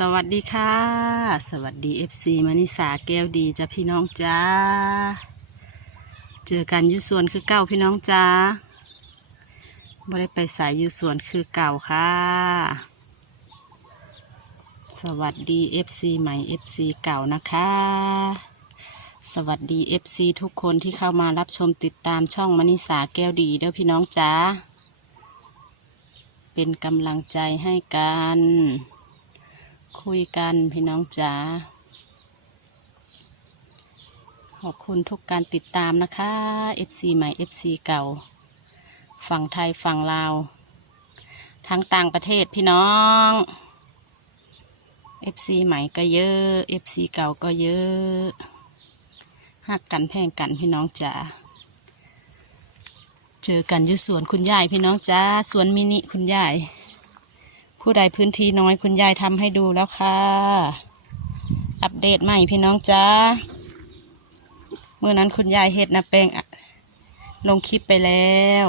สวัสดีค่ะ สวัสดี FC มานิสาแก้วดีจ้ะพี่น้องจ้า เจอกันยุส่วนคือเก่าพี่น้องจ้าไม่ได้ไปสายยุส่วนคือเก่าค่ะ สวัสดี FC ใหม่ FC เก่านะคะ สวัสดี FC ทุกคนที่เข้ามารับชมติดตามช่องมานิสาแก้วดีเด้อพี่น้องจ้า เป็นกำลังใจให้กัน คุยกันพี่น้องจ๋าขอบคุณทุกการติดตามนะคะ FC ใหม่ FC เก่า ฝั่งไทยฝั่งลาว ทั้งต่างประเทศพี่น้อง FC ใหม่ก็เยอะ FC เก่าก็เยอะหักกันแพงกันพี่น้องจ๋าเจอกันอยู่สวนคุณยายพี่น้องจ้าสวนมินิคุณยาย ผู้ใดพื้นที่น้อยคุณยายทำให้ดูแล้วค่ะ อัปเดตใหม่พี่น้องจ้าเมื่อนั้นคุณยายเฮ็ดนะแป้งลงคลิปไปแล้ว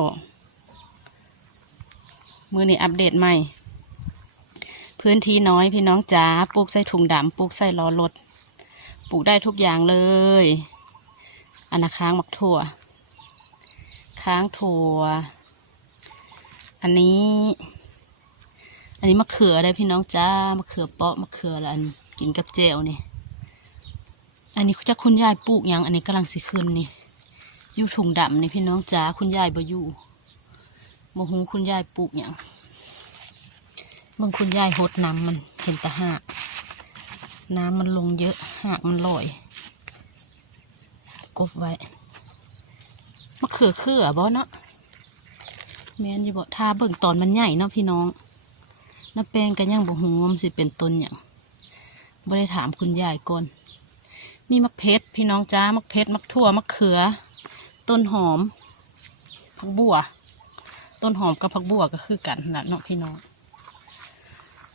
มือนี้อัปเดตใหม่ พื้นที่น้อยพี่น้องจ้าปลูกใส่ถุงดำปลูกใส่ล้อรถปลูกได้ทุกอย่างเลยอันนะค้างมักถั่ว ค้างถั่ว อันนี้ อันนี้มะเขือได้พี่น้องจ้ามะเขือเปาะมะเขือละอันกินกับเจลนี่ อันนี้จะคุณยายปลูกยังอันนี้กำลังสิขึ้นนี่อยู่ถุงดำนี่พี่น้องจ้าคุณยายบอยู่โมหูคุณยายปลูกยังบางคุณยายหดน้ำมันเห็นแต่หากน้ำมันลงเยอะหากมันลอยกบไว้มะเขือเขือบ่เนาะแม่นอยู่บ่ทาเบิ่งตอนมันใหญ่เนาะพี่น้อง น้าแป้งกันยังบ่ฮู้ว่ามันสิเป็นต้นอย่างบ่ได้ถามคุณยายก่อนมีมะเพชรพี่น้องจ้ามะเพชรมะทั่วมะเขือ ต้นหอมผักบัว ต้นหอมกับผักบัวก็คือกันนะเนาะพี่น้อง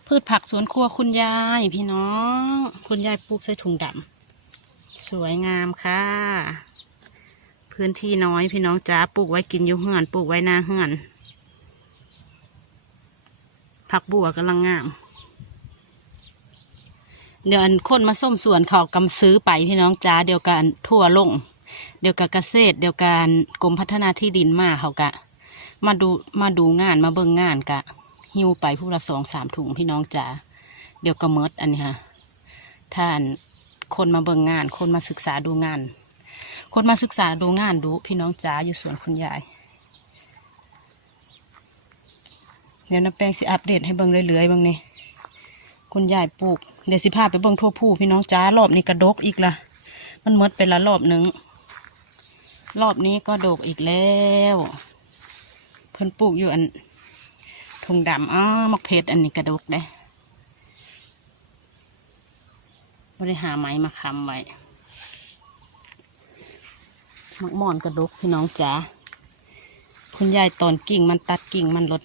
พืชผักสวนครัวคุณยายพี่น้อง คุณยายปลูกใส่ถุงดำสวยงามค่ะ พื้นที่น้อยพี่น้องจ้าปลูกไว้กินอยู่เหือนปลูกไว้หน้าเหือน ผักบัวกำลังงาม เดี๋ยวอันคนมาส้มสวนเขากำซื้อไปพี่น้องจ้าเดียวกันทั่วลง เดียวกับเกษตร เดียวกันกรมพัฒนาที่ดินมาเขากะ มาดูมาดูงานมาเบิ่งงานกะ หิวไปผู้ละสองสามถุงพี่น้องจ้าเดี๋ยวก็เมิดอันนี้ค่ะท่านคนมาเบิ่งงาน คนมาศึกษาดูงาน คนมาศึกษาดูงานดูพี่น้องจ้าอยู่สวนคุณยาย เดี๋ยวน้าแป้งสิอัปเดตให้เบิ่งเรื่อยๆเบิ่งนี่คุณยายปลูก เดี๋ยวสิพาไปเบิ่งทั่วผู้พี่น้องจ้ารอบนี้กระดกอีกละมันมดไปละรอบหนึ่งรอบนี้ก็ดกอีกแล้วเพิ่นปลูกอยู่อันถุงดำอ้ามักเพชรอันนี้กระดกได้ไม่ได้หาไม้มาค้ำไว้มักหมอนกระดกพี่น้องจ้าคุณยายตอนกิ่งมันตัดกิ่งมันลด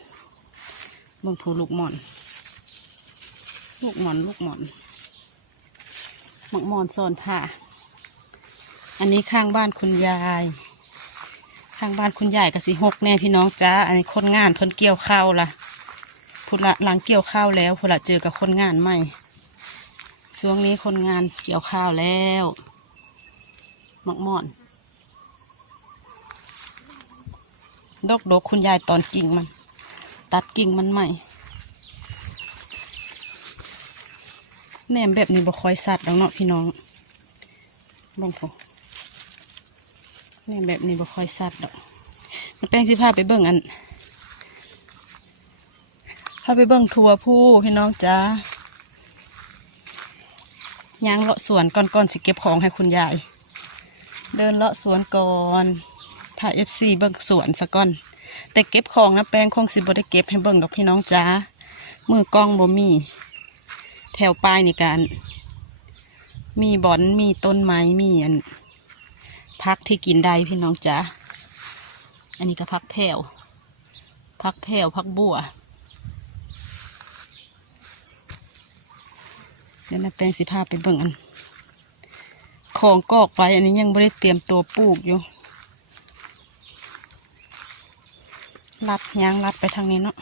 บิ่งผูลูกหมอน ลูกหมอนลูกหมอนหมักหมอนซ่อนผ้าอันนี้ข้างบ้านคุณยาย ข้างบ้านคุณยายก็สิหกแน่พี่น้องจ้า อันนี้คนงานเพิ่นเกี่ยวข้าวละพุละหลังเกี่ยวข้าวแล้วพุละเจอกับคนงานใหม่ช่วงนี้คนงานเกี่ยวข้าวแล้วหมักหมอนดกดกคุณยายตอนกิ่งมัน ตัดกิ่งมันใหม่แหนมแบบนี้บ่คอยสัตว์แล้วเนาะพี่น้องลองพอแหนมแบบนี้บ่คอยสัตว์ดอกน้าแป้งสิพาไปเบิ่งอันพาไปเบิ่งทัวผู้พี่น้องจ้าย่างเลาะสวนก่อนก่อนสิเก็บของให้คุณยาย เดินเลาะสวนก่อนพาเอฟซีเบิ่งสวนซะก่อน แต่เก็บของนะแป้งคงสิบ่ได้เก็บให้เบิ่งดอกพี่น้องจ้ามือกล้องบ่มี แถวปลายในการมีบอนมีต้นไม้มีอันพักที่กินได้พี่น้องจ้าอันนี้ก็พักแผวพักแผวพักบัวเดี๋ยวนะแป้งสิพาไปเบิ่งอันของกอกไปอันนี้ยังไม่ได้เตรียมตัวปลูกอยู่ ลัดยางลัดไปทางนี้เนาะ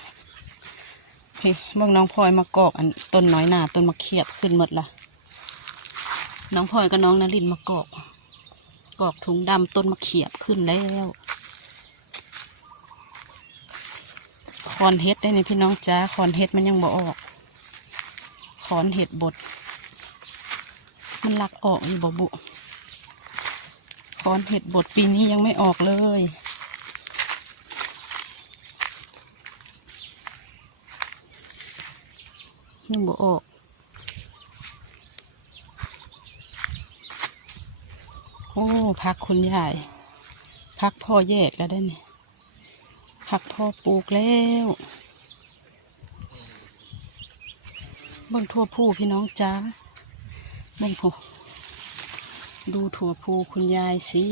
พฮ้ยเบิ่งน้องพลอยมากอกอันต้นน้อยหนาต้นมะเขียบขึ้นหมดละน้องพลอยกับน้องนลินมากอกกอกถุงดำต้นมะเขียบขึ้นแล้วคอนเฮ็ดได้นี่พี่น้องจ้าคอนเฮ็ดมันยังบ่ออกคอนเห็ดบด มันลักออกอยู่บ่บุคอนเห็ดบดปีนี้ยังไม่ออกเลย ยังบ่ออกโอ้พักคุณยายพักพ่อแยกแล้วได้เนี่ยพักพ่อปลูกแล้วเบิ่งทั่วผู้พี่น้องจ้าเบิ่งผู้ดูถั่วพูคุณยายสิ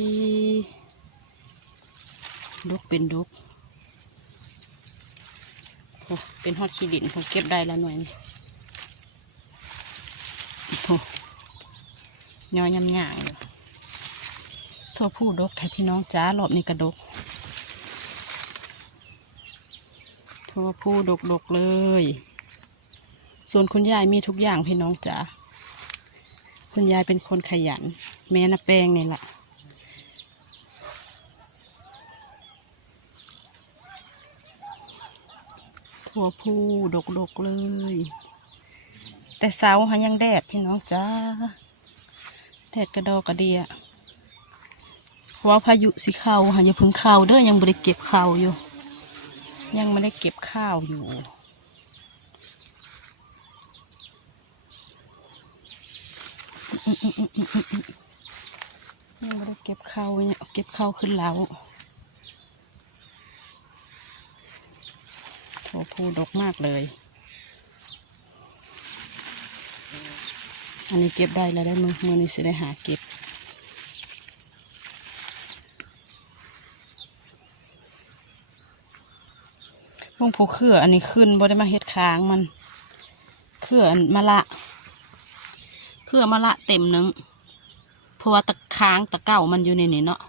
ดุกเป็นดุกโอ้เป็นฮอดขี้ดินผมเก็บได้แล้วหน่อยนี่ โอ้ยอยำหยางอยู่ทั่วผู้ดกไทยพี่น้องจ้ารอบนี้กระดก ทั่วผู้ดกดกๆเลย ส่วนคุณยายมีทุกอย่างพี่น้องจ๋าคุณยายเป็นคนขยัน แม่นะแปงนี่แหละทั่วผู้ดกดกๆเลย แต่เสาหายังแดดพี่น้องจ้าแดดกระดอกกระเดียเพราะว่าพายุสิเข้าหาอย่าพึ่งเข้าเด้อยังบริเก็บเข้าอยู่ ยังไม่ได้เก็บข้าวอยู่ยังไม่ได้เก็บข้าวเนี่ยเก็บข้าวขึ้นแล้วโถพูดกมากเลย อันนี้เก็บได้แล้วได้มือมือนี้สิได้หาเก็บพวกผูเขื่ออันนี้ขึ้นบ่ได้มาเฮ็ดค้างมันเขื่ออันมะละเขื่อมะละเต็มหนึงเพราะว่าตะค้างตะเก่ามันอยู่ในนี้เนาะ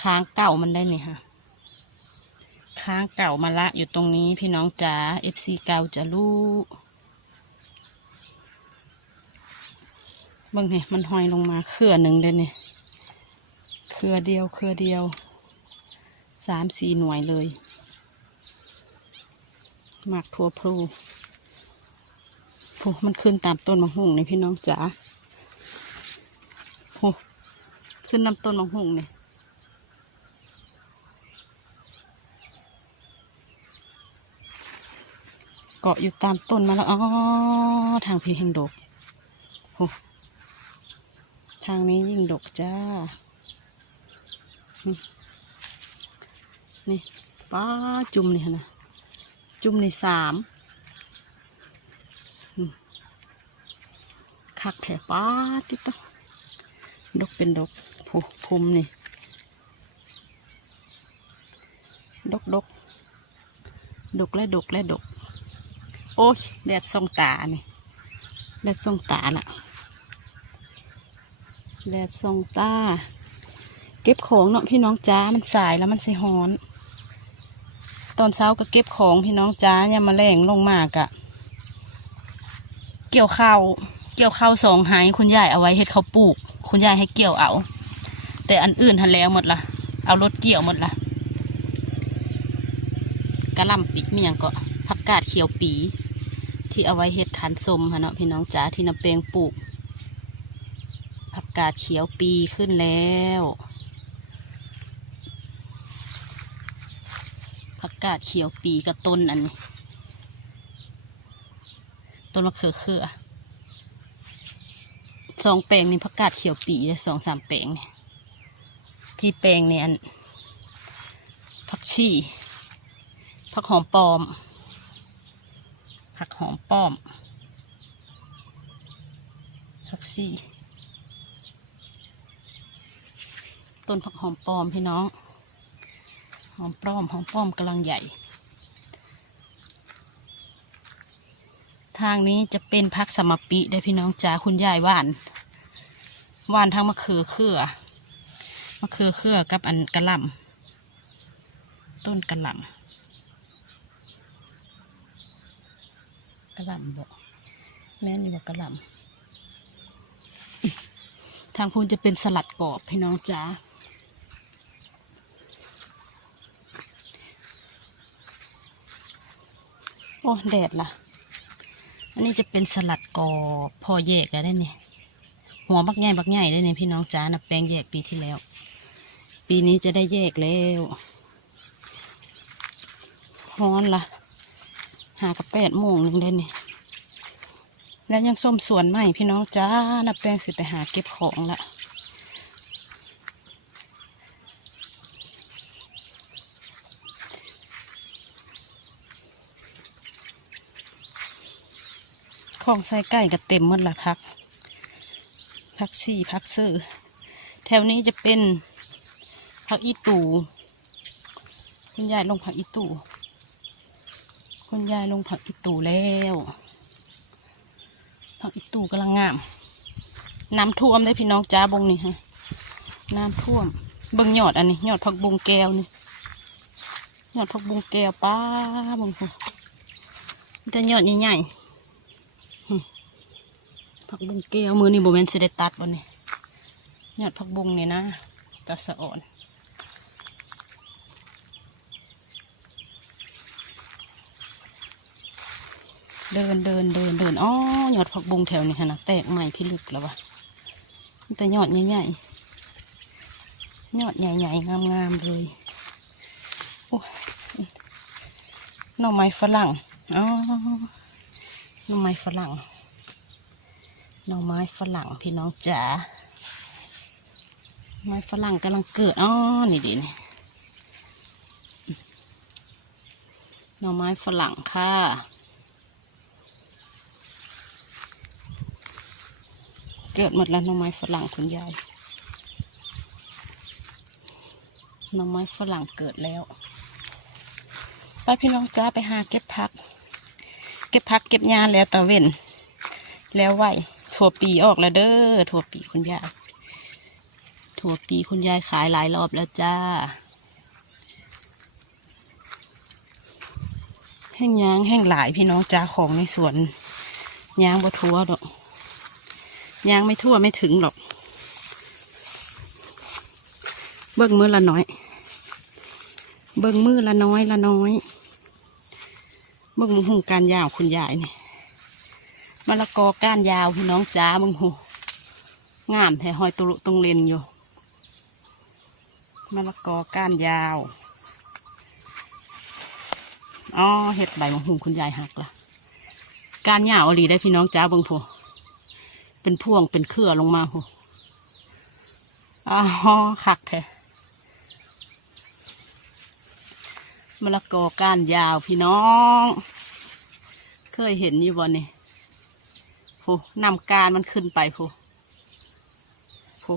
ค้างเก่ามันได้นี่ค่ะค้างเก่ามะละอยู่ตรงนี้พี่น้องจ๋าเอฟซีเก่าจะรู้ เบิ่งนี่มันห้อยลงมาเครือหนึ่งเลยนี่ยเครือเดียวเครือเดียวสามสี่หน่วยเลยหมากทั่วพลูโอ้มันขึ้นตามต้นมะฮุ่งนี่พี่น้องจ๋าโอ้ขึ้นนำต้นมะฮุ่งเนี่ยเกาะอยู่ตามต้นมาแล้วอ๋อทางพีแห่งดกโอ้ ทางนี้ยิ่งดกจ้า นี่ป้าจุ่มนี่นะจุ่มในสามคักแถป้าติตะดกเป็นดกผูภูมินี่ ดกดกดกและดกและดก โอ้ยแดดส่องตานี่แดดส่องตาน่ะ แดดส่องตา เก็บของเนาะพี่น้องจ้ามันสายแล้วมันสิฮ้อน ตอนเช้าก็เก็บของพี่น้องจ้าเนี่ยมาแรงลงมากอะเกี่ยวข้าวเกี่ยวข้าวสองหายคุณยายเอาไว้เฮ็ดเขาปลูก คุณยายให้เกี่ยวเอา แต่อันอื่นทันแล้วหมดละเอารถเกี่ยวหมดละกระลำปีมีอย่างก็ผักกาดเขียวปี ที่เอาไว้เฮ็ดขันสมค่ะเนาะพี่น้องจ้าที่น้ำเปงปลูก กกาดเขียวปีขึ้นแล้ว ผักกาดเขียวปีกับต้นอันนี้ ต้นมะเขือเขือสองแปลงนี่ผักกาดเขียวปีสองสามแปลงนี่พี่แปลงนี่อันผักชีผักหอมปลอม ผักหอมป้อมผักชี ต้นผักหอมปลอมพี่น้อง หอมป้อมหอมป้อมกำลังใหญ่ ทางนี้จะเป็นพักสมปิได้พี่น้องจ๋าคุณยายว่านว่านทั้งมะเขือเขือมะเขือเขือกับอันกระลำต้นกระหลกระลำบอกแม่นอยู่กระลำทางพูนจะเป็นสลัดกรอบพี่น้องจ๋า โอ้แดดล่ะ อันนี้จะเป็นสลัดกอพอแยกแล้วได้เนี่ยหัวบักใหญ่บักใหญ่ได้เนี่ยพี่น้องจ๋านะแปลงแยกปีที่แล้ว ปีนี้จะได้แยกแล้วฮ้อนละหากับแปดโมงหนึ่งได้เนี่ยแล้วยังส้มสวนใหม่พี่น้องจ้านับแป้งสิไปหาเก็บของละ ของใส่ไก่ก็เต็มหมดละพัก พักสี่พักเซอแถวนี้จะเป็นผักอีตูคุณยายลงผักอีตูคุณยายลงผักอีตูแล้วผักอีตูกำลังงาม น้ำท่วมได้พี่น้องจ้าบงนี่ฮะ น้ำท่วมเบิ่งยอดอันนี้ยอดผักบุงแก้วนี่ยอดผักบุงแก้วป้าบงหูจะยอดใหญ่ๆ ผักบุ้งแก้วมือนี่โบแมนสิได้ตัดบ่นี่ยอดผักบุ้งนี่นะตาสะอ่อนเดินเดินเดินเดินอ๋อยอดผักบุ้งแถวนี้ฮะนะแตกใหม่พี่ลึกแล้ววะแต่ยอดใหญ่ๆยอดใหญ่ๆงามๆเลยโอ้ยหน่อไม้ฝรั่งอ๋อหน่อไม้ฝรั่ง หน่อไม้ฝรั่งพี่น้องจ๋าไม้ฝรั่งกำลังเกิดอ๋อนี่ดินี่หน่อไม้ฝรั่งค่ะเกิดหมดแล้วหน่อไม้ฝรั่งคุณยายหน่อไม้ฝรั่งเกิดแล้วไปพี่น้องจ้าไปหาเก็บผัก เก็บผักเก็บยาแล้วตะเวนแล้วไหว ถั่วปีออกแล้วเด้อถั่วปีคุณยายถั่วปีคุณยายขายหลายรอบแล้วจ้าแห้งยางแห้งหลายพี่น้องจ้าของในสวนยางบ่ทัวดอกยางไม่ทั่วไม่ถึงหรอก เบิ้งมือละน้อย เบิ้งมือละน้อยละน้อยเบิ้งมือหุงการยาวคุณยายเนี่ย มะละกอก้านยาวพี่น้องจ้าเบิ้งหูงามแท้หอยตุลุตรงเลนอยู่มะละกอก้านยาวอ๋อเห็ดใบมะฮุงคุณยายหักละก้านยาอหลีได้พี่น้องจ้าบิ้งผูเป็นพ่วงเป็นเครือลงมาหูอ๋อคักแท้มะละกอก้านยาวพี่น้อง เคยเห็นอยู่บ่เนี่ย ผู้นำการมันขึ้นไปผู้ผู้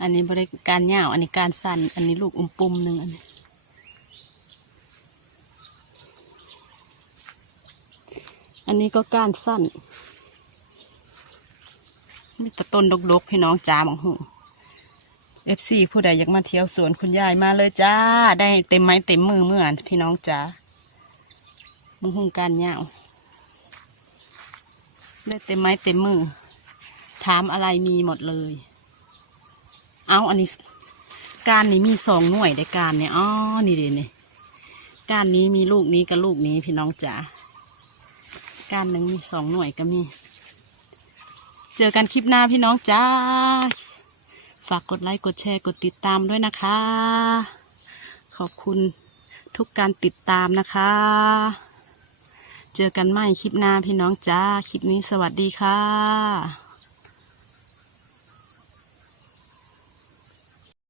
อันนี้บริการยาอันนี้การสั้นอันนี้ลูกอมปุ่มหนึ่งอันนี้อันนี้ก็ก้านสั้นมีแต่ต้นดกๆพี่น้องจ้าบังหูเอฟซีผู้ใดอยากมาเที่ยวสวนคุณยายมาเลยจ้า ได้เต็มไม้เต็มมือเมื่อพี่น้องจ้า งหูการยาวได้เต็มไม้เต็มมือ ถามอะไรมีหมดเลย เอาอันนี้ การนี้มีสองหน่วยได้การเนี่ยอ๋อนี่เดี๋ยวนี่การนี้มีลูกนี้กับลูกนี้พี่น้องจ๋าการหนึ่งมีสองหน่วยก็มี เจอกันคลิปหน้าพี่น้องจ้า ฝากกดไลค์กดแชร์กดติดตามด้วยนะคะ ขอบคุณทุกการติดตามนะคะ เจอกันใหม่คลิปหน้าพี่น้องจ้า คลิปนี้สวัสดีค่ะ